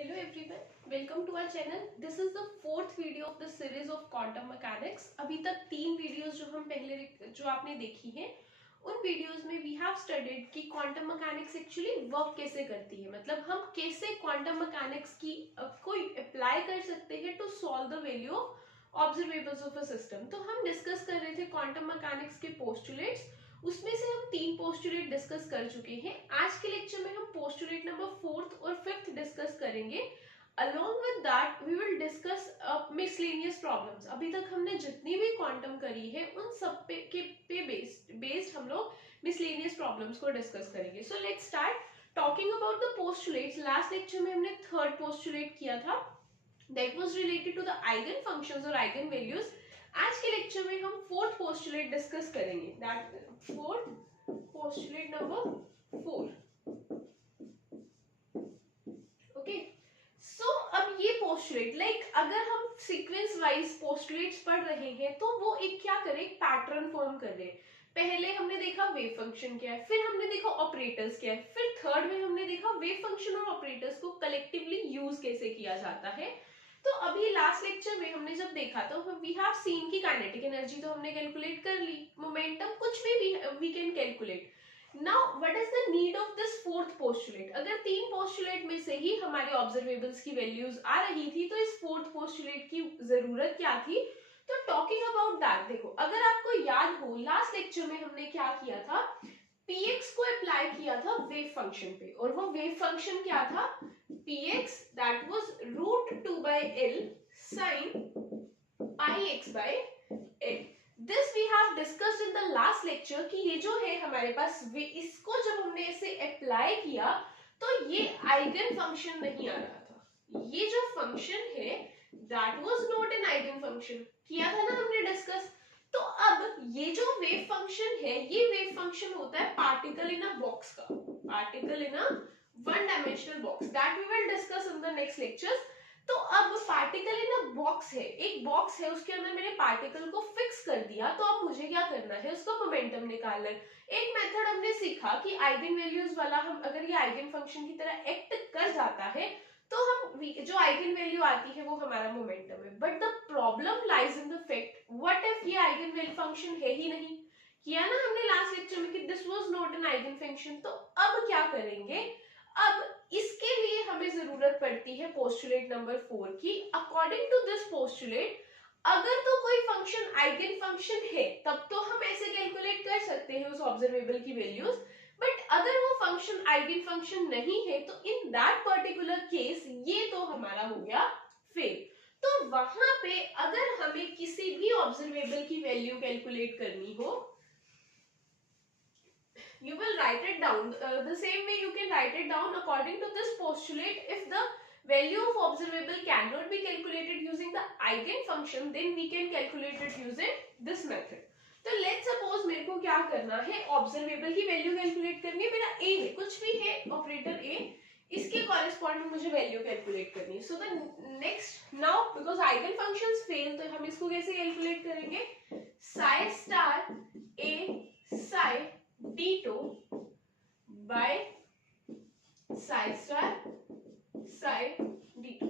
Hello everyone, welcome to our channel. This is the fourth video of the series of quantum mechanics. अभी तक 3 videos जो आपने देखी हैं, उन वीडियोस में वी हैव स्टडीड कि क्वांटम मैकेनिक्स एक्चुअली वर्क कैसे करती है, मतलब हम कैसे क्वांटम मैकेनिक्स की को अप्लाई कर सकते हैं to solve the value of observables of a system. तो हम डिस्कस कर रहे थे क्वांटम मैकेनिक्स के पोस्टुलेट्स. उसमें से हम 3 पोस्टुलेट डिस्कस कर चुके हैं. आज के लेक्चर में हम पोस्टुलेट नंबर 4th और 5th डिस्कस करेंगे. Along with that, we will discuss miscellaneous problems. अभी तक हमने जितनी भी क्वांटम करी है उन सब पे बेस्ड हम लोग miscellaneous problems को डिस्कस करेंगे. So let's start talking about the postulates. Last lecture में हमने third postulate किया था. That was related to the eigen functions और eigen values. आज के लेक्चर में हम फोर्थ पोस्टुलेट डिस्कस करेंगे. That fourth postulate number 4. Okay, so अब ये पोस्टुलेट अगर हम सीक्वेंस वाइज पोस्टुलेट्स पढ़ रहे हैं तो वो एक क्या करे, एक पैटर्न फॉर्म कर रहे हैं. पहले हमने देखा वेव फंक्शन क्या है, फिर हमने देखा ऑपरेटर्स क्या है, फिर थर्ड में हमने देखा वेव फंक्शन और ऑपरेटर्स को कलेक्टिवली यूज कैसे किया जाता है. तो अभी लास्ट लेक्चर में हमने जब देखा तो वी हैव सीन की काइनेटिक एनर्जी तो हमने कैलकुलेट कर ली, मोमेंटम कुछ भी we can calculate. Now what is the need of this fourth postulate. अगर 3 पोस्टुलेट में से ही हमारे ऑब्जर्वेबल्स की वैल्यूज आ रही थी तो इस फोर्थ पोस्टुलेट की जरूरत क्या थी. तो टॉकिंग अबाउट दैट, देखो अगर आपको याद हो लास्ट लेक्चर में हमने क्या किया था, px को अप्लाई किया था वेव फंक्शन पे, और वो वेव फंक्शन क्या था, px that was root 2 by L sin pi x by L. This we have discussed in the last lecture कि ये जो है हमारे पास इसको जब हमने इसे अप्लाई किया तो ये आइगन फंक्शन नहीं आ रहा था. ये जो फंक्शन है that was not an eigen function. किया था ना हमने डिस्कस. तो अब ये जो वेव फंक्शन है, ये वेव फंक्शन होता है पार्टिकल इन अ बॉक्स का, particle in a one dimensional box. That we will discuss in the next lectures. तो अब पार्टिकल इन अ बॉक्स है, एक बॉक्स है, उसके अंदर मैंने पार्टिकल को फिक्स कर दिया. तो अब मुझे क्या करना है, उसका मोमेंटम निकालना है. एक मेथड हमने सीखा कि आइगन वैल्यूज वाला हम अगर ये आइगन फंक्शन की तरह एक्ट कर जाता है तो हम जो आइगन वैल्यू आती है वो हमारा मोमेंटम है. But the problem lies in the fact, what if ये आइगन वैल्यू फंक्शन है ही नहीं. किया ना हमने लास्ट लेक्चर में कि this was not an eigen function. तो अब क्या करेंगे, अब इसके लिए हमें जरूरत पड़ती है पोस्टुलेट नंबर 4 की. अकॉर्डिंग टू दिस पोस्टुलेट, अगर तो कोई फंक्शन आइगन फंक्शन है तब तो हम ऐसे कैलकुलेट कर सकते हैं उस ऑब्जर्वेबल की वैल्यूज. बट अगर वो फंक्शन आइगन फंक्शन नहीं है तो इन दैट पर्टिकुलर केस ये तो हमारा हो गया फेल. तो वहां पे अगर हमें किसी भी ऑब्जर्वेबल की वैल्यू कैलकुलेट करनी हो, you will write it down the same way you can write it down according to this postulate. If the value of observable cannot be calculated using the eigen function, then we can calculate it using this method. तो let's suppose मेरे को क्या करना है, observable की value calculate करनी है. मेरा a है, कुछ भी है ऑपरेटर a, इसके कॉरेस्पॉन्डिंग मुझे वैल्यू कैलकुलेट करनी है. So the next, now because eigen functions fail, तो हम इसको कैसे कैलकुलेट करेंगे, Sai star a Sai d2 by psi star psi d2.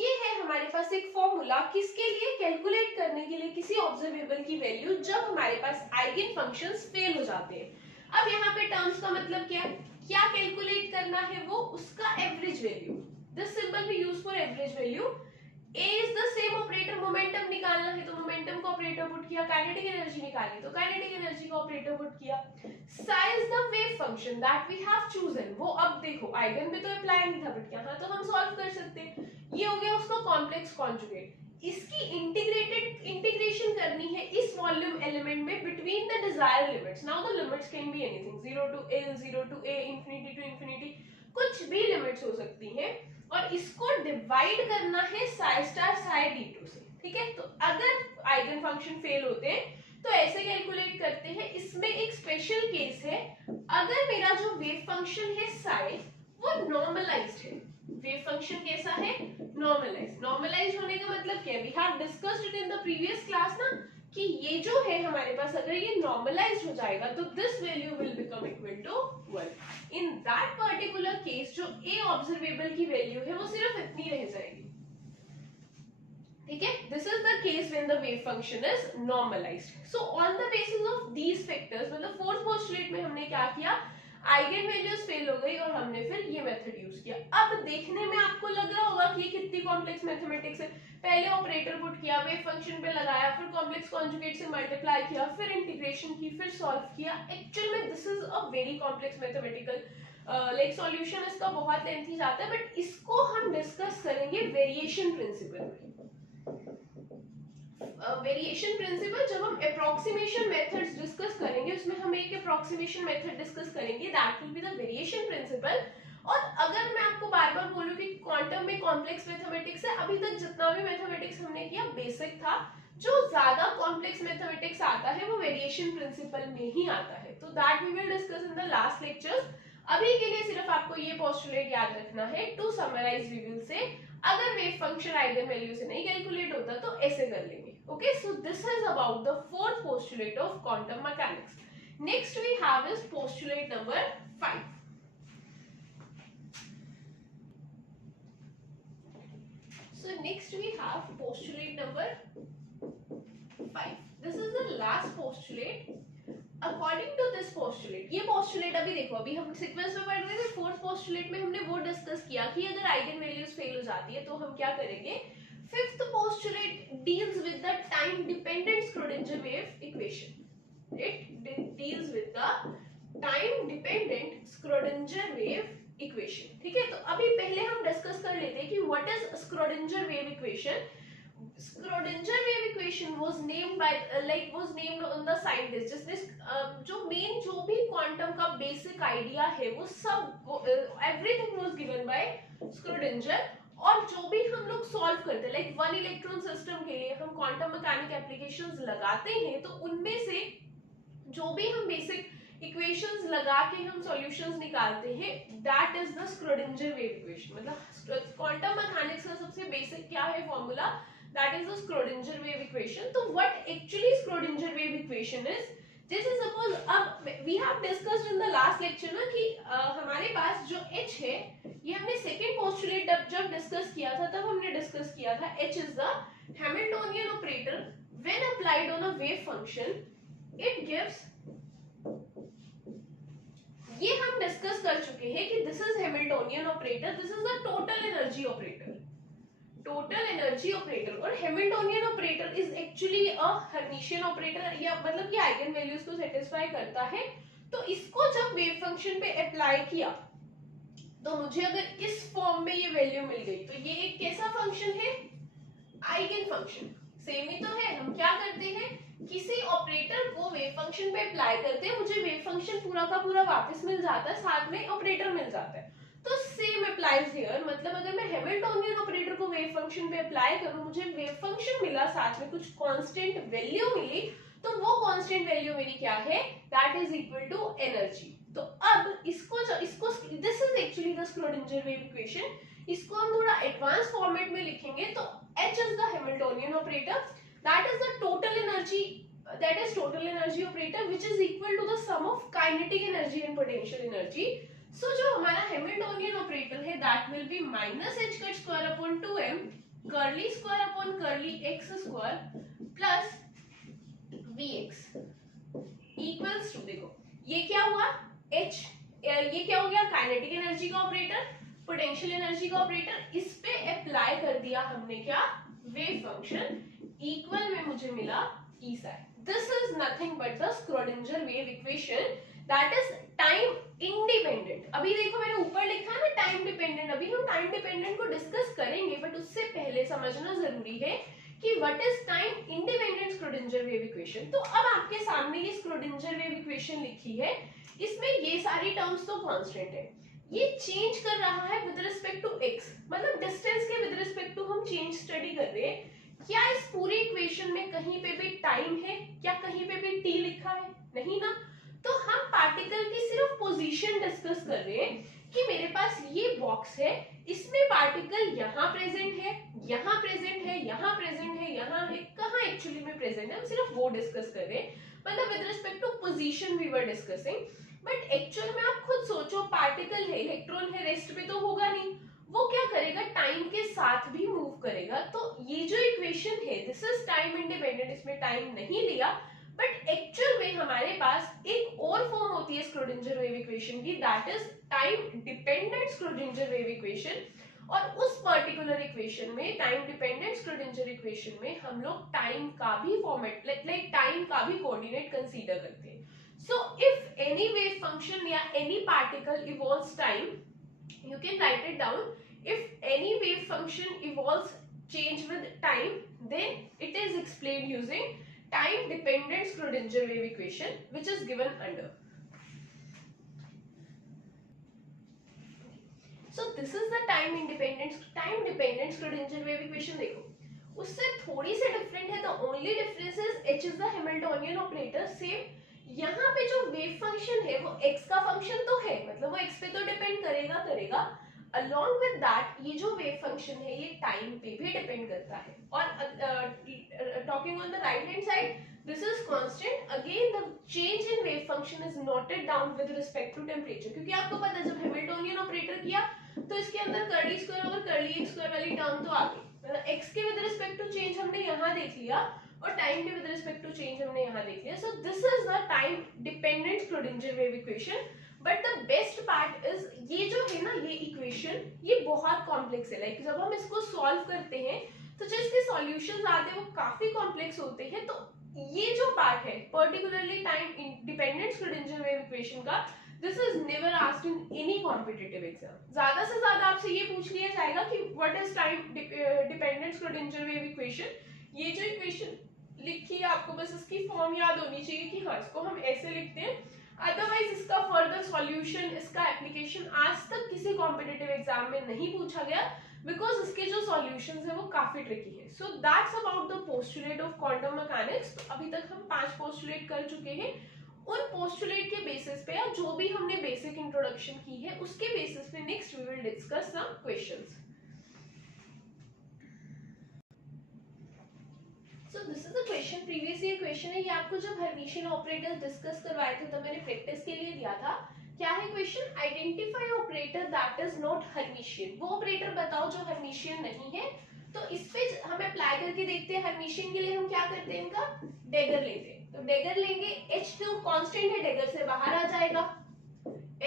ये है हमारे पास एक फॉर्मूला किसके लिए, कैलकुलेट करने के लिए किसी ऑब्जर्वेबल की वैल्यू जब हमारे पास आइगन फंक्शंस फेल हो जाते हैं. अब यहाँ पे टर्म्स का मतलब क्या है, क्या कैलकुलेट करना है, वो उसका average value. This symbol we use for average value. A is the same operator, momentum निकालना है तो मोमेंटम को ऑपरेटर पुट किया, काइनेटिक एनर्जी निकाली तो काइनेटिक एनर्जी को ऑपरेटर पुट किया. psi is the wave function that we have chosen. वो अब देखो आइगन पे तो अप्लाई नहीं था बट यहाँ तो हम सॉल्व कर सकते हैं. ये हो गया उसका कॉम्प्लेक्स कॉन्जुगेट. इसकी इंटीग्रेशन करनी है इस वॉल्यूम एलिमेंट में between the desired limits. Now the limits can be anything, 0 to L, 0 to A, infinity to infinity, कुछ भी लिमिट्स हो सकती हैं. और इसको डिवाइड करना है साई स्टार साई d2 से. ठीक है, तो अगर आइगन फंक्शन फेल होते हैं तो ऐसे कैलकुलेट करते हैं. इसमें एक स्पेशल केस है, अगर मेरा जो वेव फंक्शन है साई वो नॉर्मलाइज्ड है. वेव फंक्शन कैसा है, नॉर्मलाइज्ड. नॉर्मलाइज्ड होने का मतलब क्या है, we have discussed it in the previous class ना, कि ये जो है हमारे पास अगर ये नॉर्मलाइज हो जाएगा तो this value will become equal to 1। In that particular case जो ए ऑब्जर्वेबल की वैल्यू है वो सिर्फ इतनी रह जाएगी, ठीक है। This is the case when the wave function is normalized. So on the basis of these factors, मतलब फोर्थ पोस्टुलेट में हमने क्या किया, आइगन वैल्यूज फेल हो गई और हमने फिर ये मेथड यूज किया। अब देखने में आपको लग रहा होगा कि ये कितनी कॉम्प्लेक्स मैथमेटिक्स है, पहले ऑपरेटर पुट किया, वेव फंक्शन पे लगाया, फिर कॉम्प्लेक्स कॉन्जुगेट से मल्टीप्लाई किया, फिर इंटीग्रेशन की, फिर सॉल्व किया। एक्चुअल में this is a very complex mathematical like solution इसका बहुत लेंथी जाता है, बट इसको हम डिस्कस करेंगे वेरिएशन प्रिंसिपल में। वेरिएशन प्रिंसिपल जब हम अप्रोक्सीमेशन मेथड्स डिस्कस करेंगे उसमें हम एक अप्रोक्सीमेशन मेथड डिस्कस करेंगे, that will be the variation principle. और अगर मैं आपको बार बार बोलूं कि क्वांटम में कॉम्प्लेक्स मैथमेटिक्स है, अभी तक जितना भी मैथमेटिक्स हमने किया बेसिक था, जो ज्यादा कॉम्प्लेक्स मैथमेटिक्स आता है वो वेरिएशन प्रिंसिपल में ही आता है। तो that we will discuss in the last lectures. अभी के लिए सिर्फ आपको ये पोस्टुलेट याद रखना है। To summarise we will say अगर वेव फंक्शन आइगन वैल्यू से नहीं कैलकुलेट होता तो ऐसे कर लेंगे। Okay, so this is about the fourth postulate of quantum mechanics. Next we have is postulate number 5. So next we have postulate number 5. This is the last postulate. According to this postulate, ये postulate अभी देखो, अभी हम sequence में पढ़ रहे थे, fourth postulate में हमने वो डिस्कस किया कि अगर आइगन वैल्यूज फेल हो जाती है तो हम क्या करेंगे। Fifth postulate deals with the time-dependent Schrodinger wave equation. It deals with the time-dependent Schrodinger wave equation. ठीक है, तो अभी पहले हम डिस्कस कर लेते हैं कि what is Schrodinger wave equation. Schrodinger wave equation was named by was named on the scientist जिसने जो मेन जो भी क्वांटम का बेसिक आइडिया है वो सब everything was given by Schrodinger। और जो भी हम लोग सॉल्व करते हैं लाइक वन इलेक्ट्रॉन सिस्टम के लिए हम क्वांटम मैकेनिक एप्लीकेशंस लगाते हैं, तो उनमें से जो भी हम बेसिक इक्वेशंस लगा के हम सॉल्यूशंस निकालते हैं, that is the Schrodinger wave equation. मतलब क्वांटम मैकेनिक्स का सबसे बेसिक क्या है formula, that is the Schrodinger wave equation. तो what actually Schrodinger wave equation is, जैसे सपोज अब we have discussed in the last lecture ना कि हमारे पास जो H है, ये हमने सेकंड पोस्टुलेट जब डिस्कस किया था तब हमने डिस्कस किया था H is the Hamiltonian operator when applied on a wave function it gives, ये हम डिस्कस कर चुके हैं कि this is Hamiltonian operator, this is the total energy operator, total energy operator. और Hamiltonian operator is actually a Hermitian operator, या मतलब ये आइगन वैल्यूज को सेटिस्फाई करता है। तो इसको जब वेव फंक्शन पे अप्लाई किया तो मुझे अगर इस फॉर्म में ये वैल्यू मिल गई, तो ये एक कैसा फंक्शन है, आइगन फंक्शन। सेम ही तो है, हम क्या करते हैं किसी ऑपरेटर को वेव फंक्शन पे अप्लाई करते हैं, मुझे वेव फंक्शन पूरा का पूरा वापस मिल जाता है, साथ में ऑपरेटर मिल जाता है। तो सेम अप्लाइज हियर, मतलब अगर मैं हैमिल्टोनियन ऑपरेटर को वेव फंक्शन पे अप्लाई करूं, मुझे वेव फंक्शन मिला, साथ में कुछ कांस्टेंट वैल्यू मिली, तो वो कांस्टेंट वैल्यू मेरी क्या है, that is equal to energy. तो अब इसको this is actually the Schrodinger wave equation. इसको हम थोड़ा एडवांस फॉर्मेट में लिखेंगे तो H is the Hamiltonian operator, that is the total energy, that is total energy operator which is equal to the sum of kinetic energy and potential energy. So जो हमारा Hamiltonian operator है that will be minus h cut square upon 2m curly square upon curly x square plus vx equals to, देखो ये क्या हुआ h, ये क्या हो गया काइनेटिक एनर्जी का ऑपरेटर, पोटेंशियल एनर्जी का ऑपरेटर, इस पे अप्लाई कर दिया हमने क्या, वेव फंक्शन, इक्वल में मुझे मिला E psi. This is nothing but the Schrodinger wave equation that is time independent. अभी देखो मैंने ऊपर लिखा है ना टाइम डिपेंडेंट, अभी हम टाइम डिपेंडेंट को डिस्कस करेंगे, बट उससे पहले समझना जरूरी है कि what is time independent Schrödinger wave equation. तो अब आपके सामने ये स्क्रोडिंजर वेव इक्वेशन लिखी है, इसमें ये सारी टर्म्स तो कांस्टेंट है, ये चेंज कर रहा है विद रिस्पेक्ट टू x, मतलब डिस्टेंस के विद रिस्पेक्ट टू हम चेंज स्टडी कर रहे हैं। क्या इस पूरी इक्वेशन में कहीं पे भी टाइम है, क्या कहीं पे भी t लिखा है, नहीं ना। तो हम पार्टिकल की सिर्फ पोजीशन डिस्कस कर रहे हैं कि मेरे पास ये बॉक्स है, इसमें पार्टिकल यहाँ प्रेजेंट है, यहाँ प्रेजेंट है, यहाँ प्रेजेंट है, यहाँ है, कहाँ एक्चुअली में प्रेजेंट है, हम सिर्फ वो डिस्कस कर रहे हैं, मतलब with respect to position we were discussing. But actual में आप खुद सोचो, पार्टिकल है, इलेक्ट्रॉन है, रेस्ट पे तो होगा नहीं, वो क्या करेगा, टाइम के साथ भी मूव करेगा। तो ये जो इक्वेशन है दिस इज टाइम इंडिपेंडेंट, इसमें टाइम नहीं लिया, बट एक्चुअल में हमारे पास एक और फॉर्म होती है स्क्रोडिंजर वेव इक्वेशन की, that is time dependent Schrodinger wave equation. और उस पर्टिकुलर इक्वेशन में, टाइम डिपेंडेंट स्क्रोडिंजर इक्वेशन में, हम लोग टाइम का भी फॉर्मेट लाइक टाइम का भी कोऑर्डिनेट कंसीडर करते हैं। So if any wave function या any particle evolves time, you can write it down. If any wave function evolves change with time, then it is explained using time dependent Schrodinger wave equation, which is given under. So this is the time dependent Schrodinger wave equation. देखो उससे थोड़ी सी different है, the only difference is h is the Hamiltonian operator. Same यहाँ पे जो wave function है वो x का फंक्शन तो है, मतलब वो x पे तो डिपेंड करेगा, along with that ये जो वेव फंक्शन है ये टाइम पे भी डिपेंड करता है। और talking on the right hand side, this is constant, again the change in wave function is noted down with respect to temperature, क्योंकि आपको पता है जब हैमिल्टोनियन ऑपरेटर किया तो इसके अंदर curly square over curly x square वाली टर्म तो आ गई, मतलब x के विद रिस्पेक्ट टू चेंज हमने यहाँ देख लिया और टाइम के विद रिस्पेक्ट टू चेंज हमने यहाँ देख लिया। सो this is the time dependent Schrodinger wave equation. But the best part is ये जो है ना ये इक्वेशन ये बहुत कॉम्प्लेक्स है, लाइक जब हम इसको सॉल्व करते हैं तो जो इसके सॉल्यूशंस आते हैं वो काफी कॉम्प्लेक्स होते हैं। तो ये जो पार्ट है particularly time dependent Schrodinger wave equation का, this is never asked in any competitive exam. ज्यादा से ज्यादा आपसे ये पूछ लिया जाएगा कि what is time dependent Schrodinger wave equation. ये जो इक्वेशन लिखी है आपको बस इसकी फॉर्म याद होनी चाहिए कि हाँ इसको हम ऐसे लिखते हैं, अदरवाइज इसका फर्दर सॉल्यूशन, इसका एप्लीकेशन आज तक किसी कॉम्पिटिटिव एग्जाम में नहीं पूछा गया, बिकॉज इसके जो सॉल्यूशंस है वो काफी ट्रिकी है। So that's about the postulate of quantum mechanics. तो अभी तक हम 5 पोस्टुलेट कर चुके हैं, उन पोस्टुलेट के बेसिस पे या जो भी हमने बेसिक इंट्रोडक्शन की है उसके बेसिस पे next we will discuss some questions. So this is a question, previous year question है, ये आपको जब हर्मिशियन ऑपरेटर्स डिस्कस करवाए थे तब मैंने प्रैक्टिस के लिए दिया था। क्या है question, identify operator that is not Hermitian, वो ऑपरेटर बताओ जो हर्मिशियन नहीं है। तो इस पे हम अप्लाई करके देखते हैं। हर्मिशियन के लिए हम क्या करते हैं, इनका डेगर लेते हैं, तो डेगर लेंगे, h तो कांस्टेंट है, डेगर से बाहर आ जाएगा,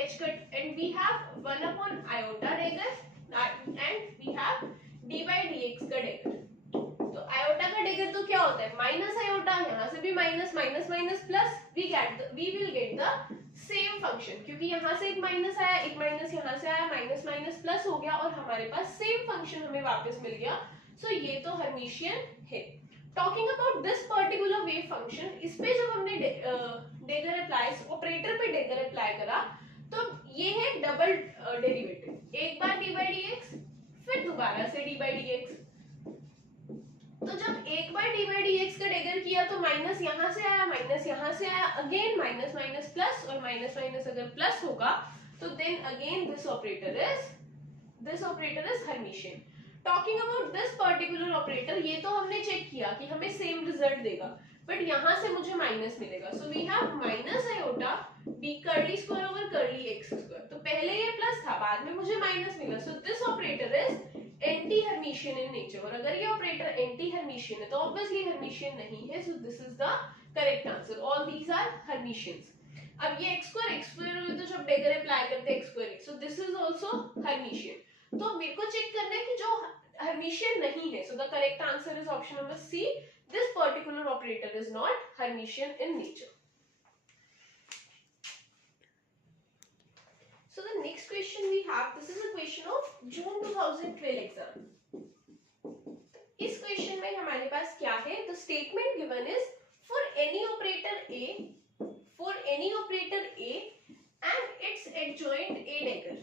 h cut, and we have 1 upon iota dagger and we have d by dx का डेगर। तो आयोटा का डेगर तो क्या होता है, माइनस आयोटा, यहाँ से भी minus minus minus plus, we will get the same function, क्योंकि यहाँ से एक माइनस आया, एक माइनस यहाँ से आया, माइनस माइनस प्लस हो गया और हमारे पास सेम फंक्शन हमें वापस मिल गया। सो ये तो हर्मिशियन है। Talking about this particular wave function, इस पे जब हमने डेगर अप्लाई, ऑपरेटर पे डेगर अप्लाई करा तो ये है डबल डेरिवेटिव, एक बार डी बाई डी एक्स फिर दोबारा से डी बाई डी एक्स। तो जब एक बार डी बाई डी एक्स का डेगर किया तो माइनस यहाँ से आया, माइनस यहाँ से आया, अगेन माइनस माइनस प्लस, और माइनस माइनस अगर प्लस होगा तो then again this operator is Hermitian. Talking about this particular operator, ये तो हमने चेक किया कि हमें सेम रिजल्ट देगा, बट यहाँ से मुझे माइनस मिलेगा। So we have minus iota d curly square over curly x square. तो पहले ये प्लस था, बाद में मुझे माइनस मिला। सो this operator is anti Hermitian in nature, और अगर ये ऑपरेटर एंटी हर्मिशियन है तो ऑब्वियसली हर्मिशियन नहीं है। So this is the correct answer, all these are hermitians. अब ये एक्स स्क्वायर में तो जब डेगर अप्लाई करते हैं x square, so this is also Hermitian. तो मेरे को चेक करना है कि जो हर्मिशियन नहीं है, so the correct answer is option number C, this particular operator is not Hermitian in nature. So the next question we have, this is a question of June 2012 exam. इस question में हमारे पास क्या है, the statement given is for any operator A and its adjoint A dagger.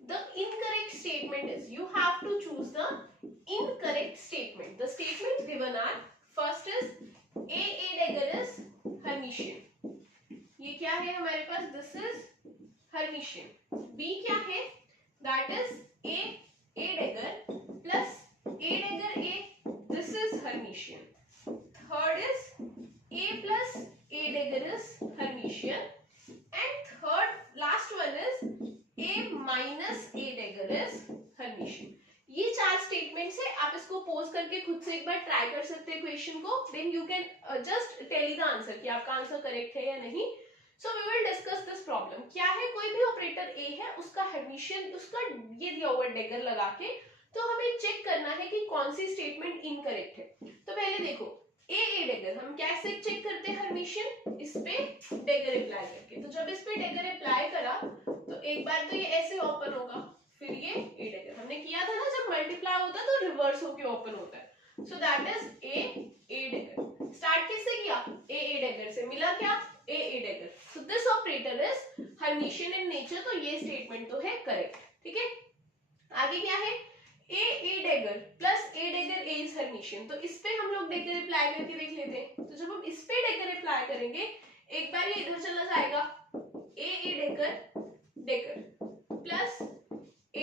The incorrect statement is, you have to choose the incorrect statement. The statements given are, first is A dagger is Hermitian. ये क्या है हमारे पास, this is hermitian. B क्या है, that is a dagger plus a dagger a, this is hermitian. Third is a plus a dagger is hermitian, and third last one is a minus a dagger is Hermitian. ये 4 statements है. आप इसको pose करके खुद से एक बार try कर सकते हैं क्वेश्चन को. Then you can just tell the answer कि आपका आंसर करेक्ट है या नहीं. So we will discuss this problem. क्या है, कोई भी ऑपरेटर ए है, उसका हर्मिशियन, उसका ये दिया हुआ डेगर लगा के, तो हमें चेक करना है कि कौन सी स्टेटमेंट इनकरेक्ट है. तो पहले देखो ए डेगर, हम कैसे चेक करते हैं हर्मिशियन, इस पे डेगर अप्लाई करके. तो जब इस पे डेगर अप्लाई करा तो एक बार तो ये ऐसे ओपन होगा, फिर ये ए डेगर. हमने किया था ना, जब मल्टीप्लाई होता है तो रिवर्स होके ओपन होता है. So that is a dagger. Start किससे किया, ए डेगर से. मिला क्या, a dagger. So this operator is hermitian in nature. तो ये स्टेटमेंट तो है करेक्ट. ठीक है, आगे क्या है, a dagger plus a dagger a is hermitian. तो इस पे हम लोग डेगर अप्लाई करके देख लेते हैं. तो जब हम इस पे डेगर अप्लाई करेंगे, एक बार ये इधर चला जाएगा, ए डेगर प्लस ए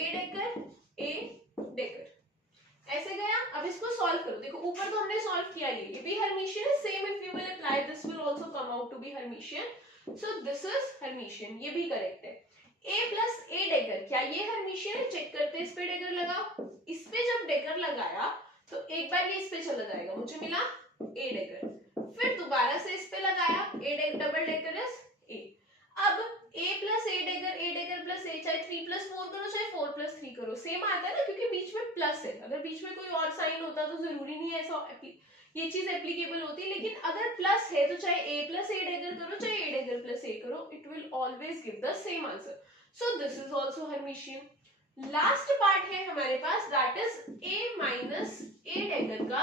डेगर ऐसे गया. अब इसको सॉल्व करो. देखो ऊपर तो हमने सॉल्व किया, ये भी हर्मिशियन है. Same if you will apply this will also come out to be Hermitian. So this is Hermitian, ये भी करेक्ट है. ए प्लस ए डेगर, क्या ये हर्मिशियन है, चेक करते हैं. इस पे डेगर लगाओ. इस पे जब डेगर लगाया तो एक बार ये इस पे चला जाएगा, मुझे मिला ए डेगर. फिर दोबारा से इस पे लगाया, ए डबल डेगर इज ए. अब ए प्लस ए डेगर प्लस ए, चाहे 3+4 करो चाहे 4+3 करो, सेम आता है ना, क्योंकि बीच में प्लस है. अगर बीच में कोई और साइन होता तो जरूरी नहीं है ऐसा ये चीज एप्लीकेबल होती, लेकिन अगर प्लस है तो चाहे ए प्लस ए डेगर करो चाहे ए डेगर प्लस ए करो, it will always give the same answer. So this is also Hermitian. Last part है हमारे पास, that is a minus a dagger का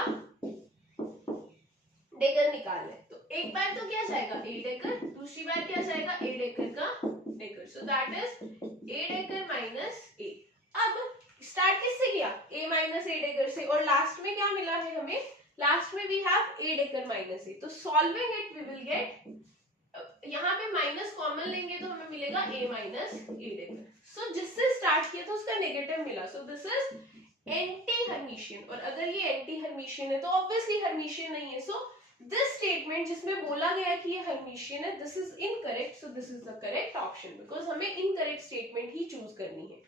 डेगर निकालना है. तो एक बार तो क्या जाएगा, ए डेगर, दूसरी बार क्या जाएगा, ए डेगर का डेगर. So that is a dagger minus a. अब स्टार्ट किससे किया, ए माइनस ए डेगर से, और लास्ट में क्या मिला है हमें, लास्ट में we have a dagger minus a. तो solving it we will get, यहाँ पे माइनस कॉमन लेंगे तो हमें मिलेगा ए माइनस ए डेगर. सो जिससे स्टार्ट किया था उसका नेगेटिव मिला. सो दिस इज एंटी हर्मिशियन. और अगर ये एंटी हर्मिशियन है तो ऑब्वियसली हर्मिशियन नहीं है. सो दिस स्टेटमेंट जिसमें बोला गया कि ये हर्मिशियन है, this is incorrect. So this is the correct option, because हमें इनकरेक्ट स्टेटमेंट ही चूज करनी है.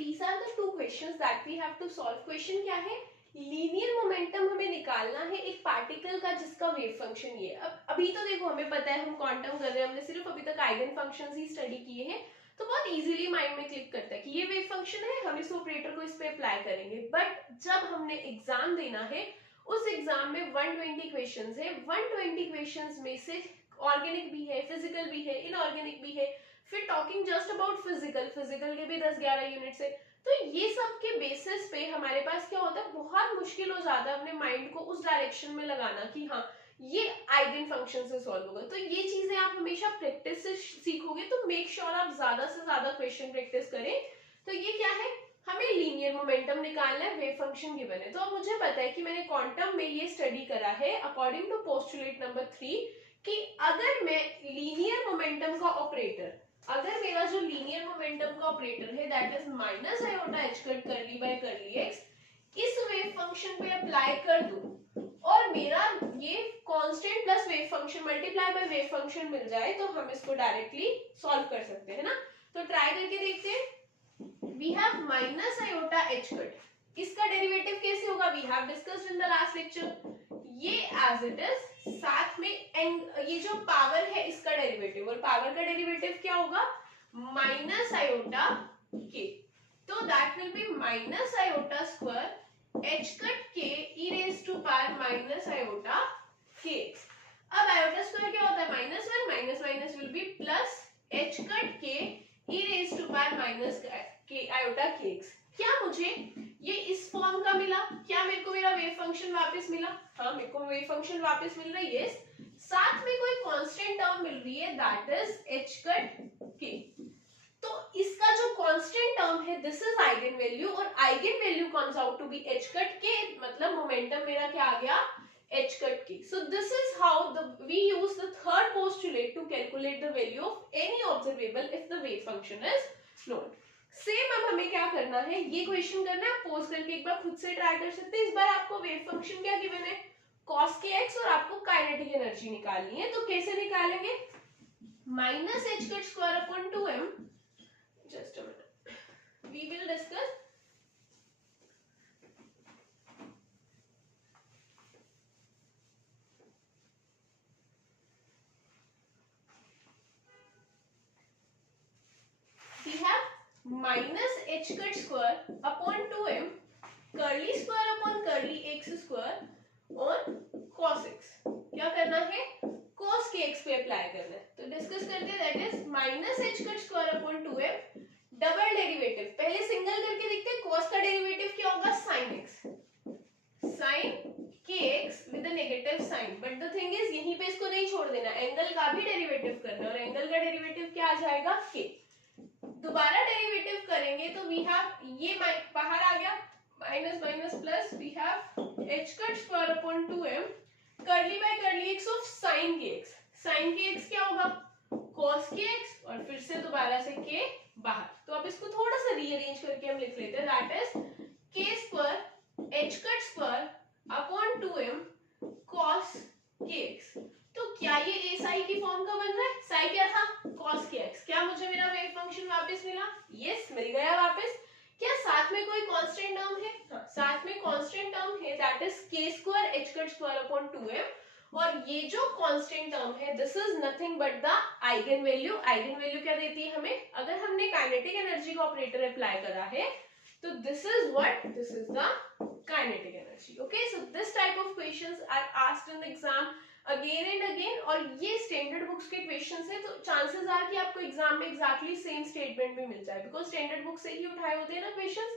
These are the two questions that we have to solve. Question क्या है, लीनियर मोमेंटम हमें निकालना है एक पार्टिकल का जिसका वेव फंक्शन ये. अब अभी तो देखो हमें पता है हम क्वांटम कर रहे हैं, हमने सिर्फ अभी तक आइगन फंक्शंस ही स्टडी किए हैं, तो बहुत इजीली माइंड में क्लिक करता है कि ये वेव फंक्शन है, हम इस ऑपरेटर को इस पे अप्लाई करेंगे. बट जब हमने एग्जाम देना है, उस एग्जाम में 120 क्वेश्चंस है. 120 क्वेश्चंस में से ऑर्गेनिक भी है, फिजिकल भी है, इनऑर्गेनिक भी है, फिर टॉकिंग जस्ट अबाउट फिजिकल के भी 10-11 यूनिट्स है. तो ये सब के बेसिस पे हमारे पास क्या होता है, बहुत मुश्किल हो जाता है अपने माइंड को उस डायरेक्शन में लगाना कि हाँ ये आइगन फंक्शन से सॉल्व होगा. तो ये चीजें आप हमेशा प्रैक्टिस से सीखोगे. तो मेक श्योर आप ज्यादा से ज्यादा क्वेश्चन प्रैक्टिस करें. तो ये क्या है, हमें लीनियर मोमेंटम निकालना है, वेव फंक्शन गिवन है. तो अब मुझे पता है कि मैंने क्वांटम में ये स्टडी करा है अकॉर्डिंग टू पोस्टुलेट नंबर 3 कि अगर मैं लीनियर मोमेंटम का ऑपरेटर, अगर मेरा जो लीनियर मोमेंटम का ऑपरेटर है that is minus iota h cut curly by curly x, इस वेव फंक्शन पे अप्लाई कर दूं और मेरा ये constant plus wave function multiply by wave function मिल जाए, तो हम इसको डायरेक्टली सॉल्व कर सकते हैं ना. तो ट्राई करके देखते हैं. We have minus iota h cut, इसका डेरिवेटिव कैसे होगा, we have discussed in the last lecture. ये एज इट इज, साथ में ये जो पावर है इसका डेरिवेटिव, और पावर का डेरिवेटिव क्या होगा, माइनस आयोटा के. तो that will be minus iota square h cut k e raise to power minus iota k. अब आयोटा स्क्वायर क्या होता है, -1, minus minus will be plus h cut k e raise to power minus k iota k x. क्या मुझे ये इस form का मिला, क्या मेरे को मेरा वेव फंक्शन वापस मिला, हाँ मेरे को वेव फंक्शन वापस मिल रहा है, यस. साथ में कोई कांस्टेंट टर्म मिल रही है दैट इज एच कट के. तो इसका जो कांस्टेंट टर्म है दिस इज आइगन वैल्यू, और eigen value comes out to be h cut के, मतलब मोमेंटम मेरा क्या आ गया, h cut k. So this is how we use the third postulate to calculate the value of any observable if the wave function is known. Same अब हमें क्या करना है, ये क्वेश्चन करना है, पोज करके एक बार खुद से ट्राई कर सकते हैं. इस बार आपको वेव फंक्शन क्या गिवन है, cos के x, और आपको काइनेटिक एनर्जी निकालनी है. तो कैसे निकालेंगे, minus h cut square upon 2m. Just a minute, we will discuss. We have minus h cut square upon 2m curly square upon curly x square on cos x. क्या करना है, cos के x पे apply करना है. तो discuss करते हैं. That is minus h cut square upon 2m double derivative. पहले सिंगल करके देखते हैं. cos का डेरिवेटिव क्या होगा, sin x, sin kx with a negative sign. But the thing is यहीं पे इसको नहीं छोड़ देना, एंगल का भी डेरिवेटिव करना है, और एंगल का डेरिवेटिव क्या आ जाएगा, k. दोबारा डेरिवेटिव करेंगे तो वी हैव, ये बाहर आ गया, minus minus plus, we have h cut square upon 2m curly by curly x of sin kx. sin kx क्या होगा, cos kx, और फिर से दोबारा से k बाहर. तो अब इसको थोड़ा सा रीअरेंज करके हम लिख लेते हैं. That is k square h cut square upon 2m cos kx. तो क्या ये a psi की फॉर्म का बन रहा है, psi क्या था, cos kx. क्या मुझे मेरा वेव फंक्शन वापस मिला, यस मिल गया वापस. क्या साथ में कोई कांस्टेंट टर्म है, हाँ, साथ में कांस्टेंट टर्म है. That is k square h cut square upon 2m, और ये जो कांस्टेंट टर्म है this is nothing but the eigen value. Eigen value क्या देती है हमें, अगर हमने काइनेटिक एनर्जी का ऑपरेटर अप्लाई करा है तो this is what, this is the kinetic energy. Okay, so this type of questions are asked in the exam again and again, और ये स्टैंडर्ड बुक्स के क्वेश्चंस है. तो चांसेस आर कि आपको एग्जाम में एग्जैक्टली सेम स्टेटमेंट भी मिल जाए, बिकॉज स्टैंडर्ड बुक से ही उठाए होते हैं ना क्वेश्चंस.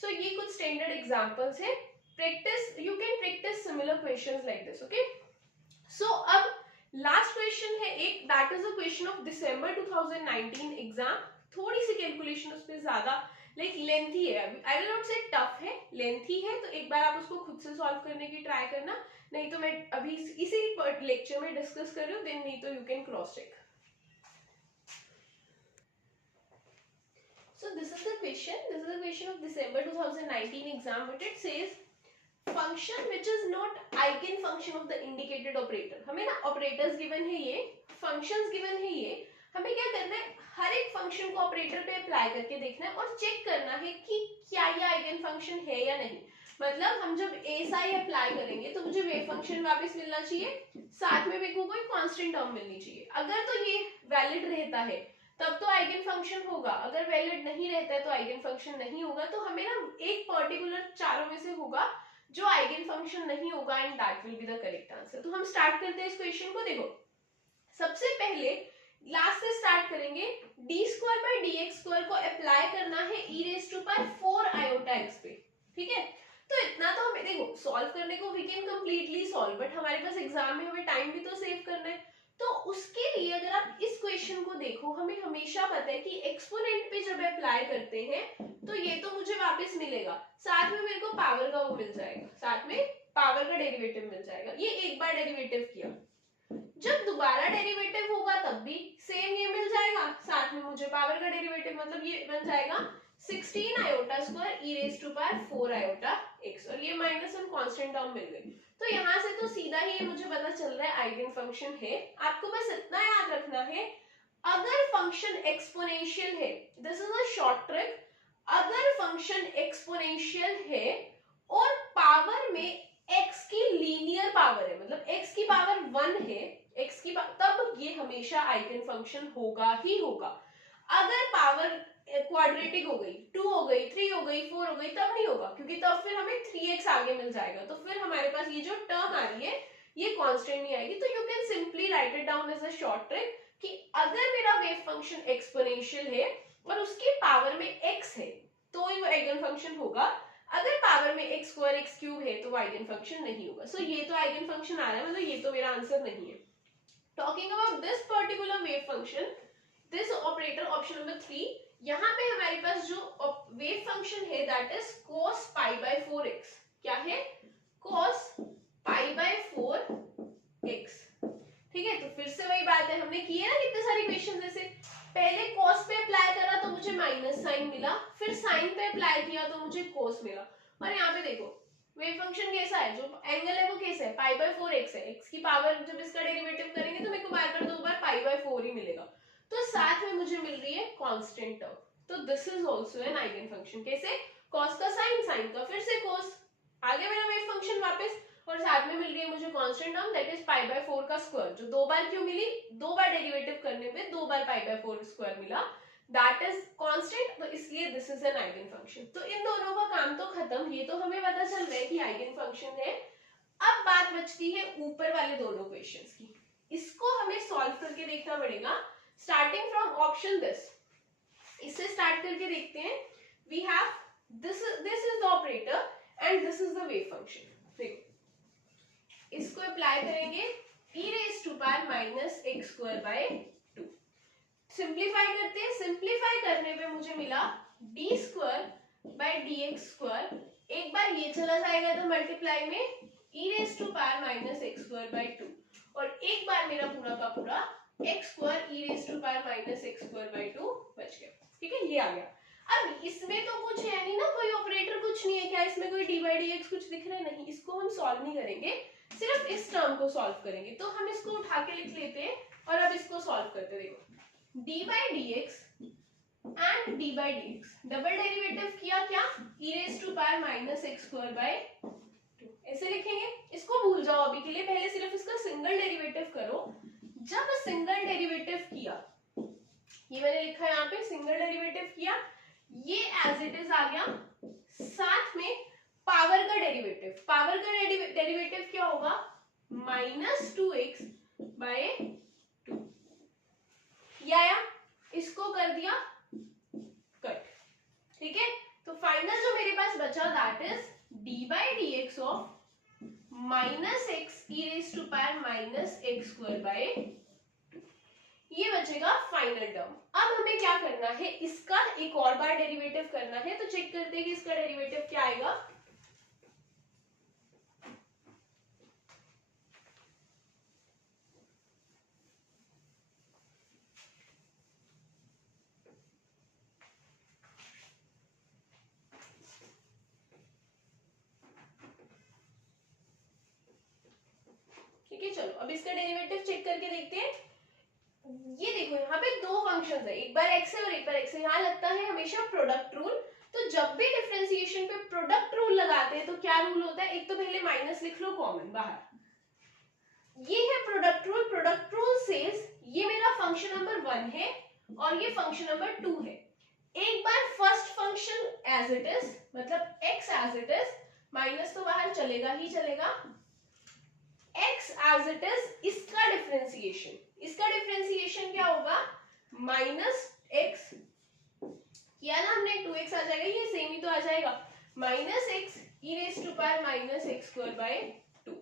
सो ये कुछ स्टैंडर्ड एग्जांपल्स है. Practice, you can practice similar questions like this. Okay, so अब लास्ट क्वेश्चन है एक, that is a question of December 2019 exam. थोड़ी सी कैलकुलेशन उसमें ज्यादा लाइक लेंथी है, I will not say tough है, लेंथी है. तो एक बार आप उसको खुद से सॉल्व करने की ट्राई करना, नहीं तो मैं अभी इसी लेक्चर में डिस्कस कर रही हूँ, देन नहीं तो you can cross check. So this is the question. This is the question of December 2019 exam. But it says function which is not eigenfunction of the indicated operator. हमें ना operators given है ये, functions given है ये. हमें क्या करना है, हर एक फंक्शन को ऑपरेटर पे अप्लाई करके देखना है और चेक करना है कि क्या ये आइगन फंक्शन है या नहीं. मतलब हम जब a psi अप्लाई करेंगे तो मुझे वेव फंक्शन वापस मिलना चाहिए, साथ में मेरे को कोई कांस्टेंट टर्म मिलनी चाहिए. अगर तो ये वैलिड रहता है तब तो आइगन फंक्शन होगा, अगर वैलिड नहीं रहता है तो आइगन फंक्शन नहीं होगा. तो हमें ना एक पर्टिकुलर चारों में से होगा जो आइगन फंक्शन नहीं होगा, and that will be the correct answer. तो हम स्टार्ट करते हैं इस क्वेश्चन को. देखो, सबसे पहले लास्ट से स्टार्ट करेंगे. D square by d x square को अप्लाई करना है e raise to power 4 iota x पे. ठीक है, तो इतना तो हमें, देखो सॉल्व करने को we can completely solve, but हमारे पास एग्जाम में हमें टाइम भी तो सेव करना है. तो उसके लिए अगर आप इस क्वेश्चन को देखो, हमें हमेशा पता है कि एक्सपोनेंट पे जब अप्लाई करते हैं तो ये तो मुझे वापस मिलेगा, साथ में मेरे को पावर का वो मिल जाएगा, साथ में पावर का डेरिवेटिव मिल जाएगा. ये एक बार डेरिवेटिव किया, जब दोबारा डेरिवेटिव होगा तब भी सेम ये मिल जाएगा, साथ में मुझे पावर का डेरिवेटिव, मतलब ये बन जाएगा 16 iota square e raise to power 4 iota x, और ये माइनस हम कांस्टेंट टर्म मिल गई. तो यहाँ से तो सीधा ही ये मुझे पता चल रहा है आइगन फंक्शन है. आपको बस इतना याद रखना है, अगर फंक्शन एक्सपोनेंशियल है, this is a short trick, अगर फंक्शन एक्सपोनेंशियल है और पावर में x की लीनियर पावर है, मतलब x की पावर 1 है, x की तब ये हमेशा आइगन फंक्शन होगा ही होगा. अगर पावर क्वाड्रेटिक हो गई, 2 हो गई, 3 हो गई, 4 हो गई, तब नहीं होगा, क्योंकि तब फिर हमें 3x आगे मिल जाएगा. तो फिर हमारे पास ये जो टर्म आ रही है ये कांस्टेंट नहीं आएगी. तो you can simply write it down as a short trick कि अगर मेरा वेव फंक्शन एक्सपोनेंशियल है और उसकी पावर में x है तो ये आइगन फंक्शन होगा, अगर पावर में x स्क्वायर x क्यूब है तो वो आइगन फंक्शन नहीं होगा. सो ये तो आइगन फंक्शन आ रहा है, मतलब ये तो मेरा आंसर नहीं है. Talking about this particular wave function, this operator option number 3, यहाँ पे हमारे पास जो वेव फंक्शन है that is cos pi by 4x. क्या है, cos π/4x। ठीक है, तो फिर से वही बात है, हमने की है ना कितने सारी इक्वेशंस ऐसे। पहले cos पे अप्लाई करा तो मुझे माइनस साइन मिला, फिर साइन पे अप्लाई किया तो मुझे cos मिला। और यहाँ पे देखो वेव फंक्शन कैसा है, जो एंगल है वो कैसा है, π/4x है। x की पावर जब इसका डेरिवेटिव करेंगे तो मेरे को बार बार दो बार π/4 ही मिलेगा। तो साथ में मुझे मिल रही है कांस्टेंट टर्म, तो this is also an eigen function. कैसे, cos का साइन, साइन का फिर से cos, आ गया मेरा वेव फंक्शन वापस। और साथ में मिल रही है मुझे कांस्टेंट टर्म, दैट इज π/4 का स्क्वायर, जो दो बार क्यों मिली, दो बार डेरिवेटिव करने पे दो बार π/4 स्क्वायर मिला, दैट इज कांस्टेंट, तो इसलिए this is an eigen function. तो इन दोनों का काम तो खत्म, ये तो हमें पता चल रहा है कि आइगन फंक्शन है। अब बात बचती है ऊपर वाले दोनों क्वेश्चंस की, इसको हमें सॉल्व करके देखना पड़ेगा, स्टार्टिंग फ्रॉम ऑप्शन दिस। इससे स्टार्ट करके देखते हैं। We have this is the operator and this is the wave function. देखो इसको अप्लाई करेंगे, e⁻−x²/2। सिंप्लीफाई करते हैं, सिंप्लीफाई करने पे मुझे मिला d²/dx²। एक बार ये चला जाएगा तो मल्टीप्लाई में e⁻−x²/2, और एक बार मेरा पूरा का पूरा x² e⁻−x²/2 बच गया। ठीक है, ये आ गया। अब इसमें तो कुछ है नहीं ना, कोई ऑपरेटर कुछ नहीं है, क्या इसमें कोई d/dx कुछ दिख रहा है, नहीं, इसको हम सॉल्व नहीं करेंगे, सिर्फ इस टर्म को सॉल्व करेंगे। तो हम इसको उठा के लिख लेते हैं और अब इसको सॉल्व करते हैं। देखो d/dx and d/dx double derivative किया क्या, e⁻−x²/2 ऐसे लिखेंगे। इसको भूल जाओ अभी के लिए, पहले सिर्फ इसका सिंगल डेरिवेटिव करो। जब सिंगल डेरिवेटिव किया, ये मैंने लिखा है यहाँ पे, सिंगल डेरिवेटिव किया, ये एज इट इज आ गया, साथ में पावर का डेरिवेटिव, पावर का डेरिवेटिव क्या होगा, -2x/2। ये आया, इसको कर दिया कट। ठीक है, तो फाइनल जो मेरे पास बचा that is d/dx of -x e⁻−x²/2। ये बचेगा फाइनल टर्म। अब हमें क्या करना है, इसका एक और बार डेरिवेटिव करना है, तो चेक करते हैं कि इसका डेरिवेटिव क्या आएगा। ठीक है, चलो अब इसका डेरिवेटिव चेक करके देखते हैं। ये देखो यहाँ पे दो फंक्शंस है, एक बार x है और एक बार x है। यहाँ लगता है हमेशा प्रोडक्ट रूल, तो जब भी डिफरेंशिएशन पे प्रोडक्ट रूल लगाते हैं तो क्या रूल होता है, एक तो पहले माइनस लिख लो कॉमन बाहर, ये है product rule. Product rule says ये मेरा फंक्शन नंबर 1 है और ये फंक्शन नंबर 2 है। एक बार first function as it is, मतलब x as it is, minus तो बाहर चलेगा ही चलेगा, x एज इट इज, इसका डिफरेंशिएशन, इसका डिफरेंशिएशन क्या होगा, -x किया ना हमने, 2x आ जाएगा, ये सेम ही तो आ जाएगा, -x e⁻−x²/2।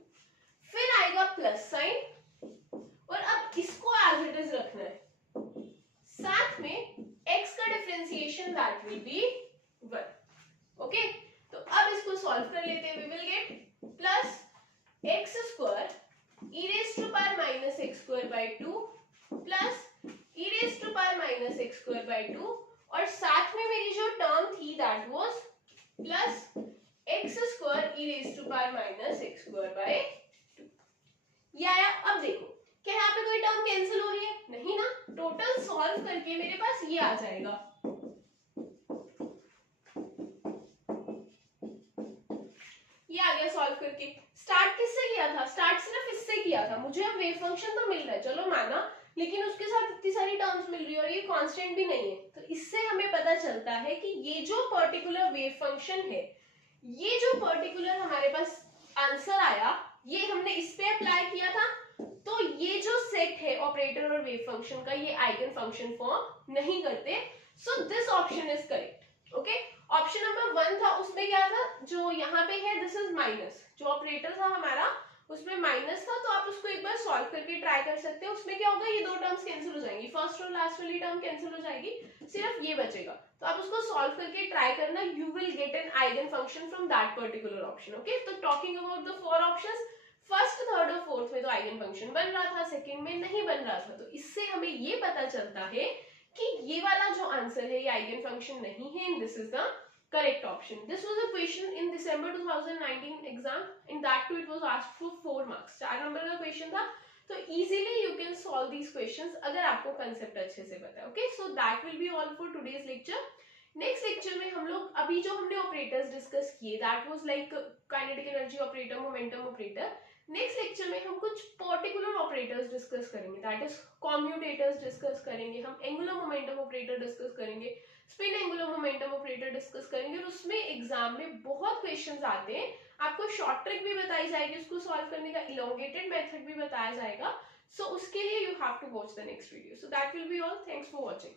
फिर आएगा प्लस साइन, और अब इसको एज इट इज रखना है, साथ में x का differentiation that will be 1। Okay, तो अब इसको सॉल्व कर लेते हैं। We will get plus x² e⁻−x²/2 plus e⁻−x²/2, और साथ में मेरी जो टर्म थी that was plus x² e⁻−x²/2। ये आया। अब देखो क्या यहाँ पे कोई टर्म कैंसिल हो रही है, नहीं ना, टोटल सॉल्व करके मेरे पास ये आ जाएगा, ये आ गया सॉल्व करके। स्टार्ट किससे किया था, स्टार्ट सिर्फ इससे किया था, मुझे अब वेव फंक्शन तो मिल रहा है, चलो माना, लेकिन उसके साथ इतनी सारी टर्म्स मिल रही है और ये कांस्टेंट भी नहीं है। तो इससे हमें पता चलता है कि ये जो पर्टिकुलर वेव फंक्शन है, ये जो पर्टिकुलर हमारे पास आंसर आया, ये हमने इस पे अप्लाई किया था, तो ये जो सेट है ऑपरेटर और वेव फंक्शन का, ये आइगन फंक्शन फॉर्म नहीं करते। So this option is correct. Okay, option number 1 था, उसमें क्या था, जो यहाँ पे है दिस इज माइनस, जो ऑपरेटर था हमारा उसमें माइनस था, तो आप उसको एक बार सॉल्व करके ट्राई कर सकते हैं। उसमें क्या होगा, ये दो टर्म्स कैंसिल हो जाएंगी, फर्स्ट और लास्ट वाली टर्म कैंसिल हो जाएगी, सिर्फ ये बचेगा। तो आप उसको सॉल्व करके ट्राई करना, you will get an eigen function from that particular option. Okay, तो talking about the 4 options, first third और फोर्थ में तो आइगन फंक्शन बन रहा था, सेकंड में नहीं बन रहा था, तो इससे हमें ये पता चलता है कि ये वाला जो आंसर है ये आइगन फंक्शन नहीं है, and this is the correct option. This was a question in December 2019 exam. In that too, it was asked for 4 marks. 4 number का क्वेश्चन था, तो easily you can solve these questions अगर आपको concept अच्छे से पता है. Okay, so that will be all for today's lecture. Next lecture में हम लोग अभी जो हमने ऑपरेटर्स डिस्कस किए, that was like kinetic energy operator, momentum operator. Next lecture में हम कुछ पर्टिकुलर ऑपरेटर्स डिस्कस करेंगे, दैट इज कॉम्यूटेटर्स डिस्कस करेंगे, हम एंगुलर मोमेंटम ऑपरेटर डिस्कस करेंगे, spin angular momentum operator discuss करेंगे. और उसमें एग्जाम में बहुत क्वेश्चंस आते हैं, आपको शॉर्ट ट्रिक भी बताई जाएगी, उसको सॉल्व करने का इलोंगेटेड मेथड भी बताया जाएगा. सो उसके लिए you have to watch the next video. So that will be all. Thanks for watching.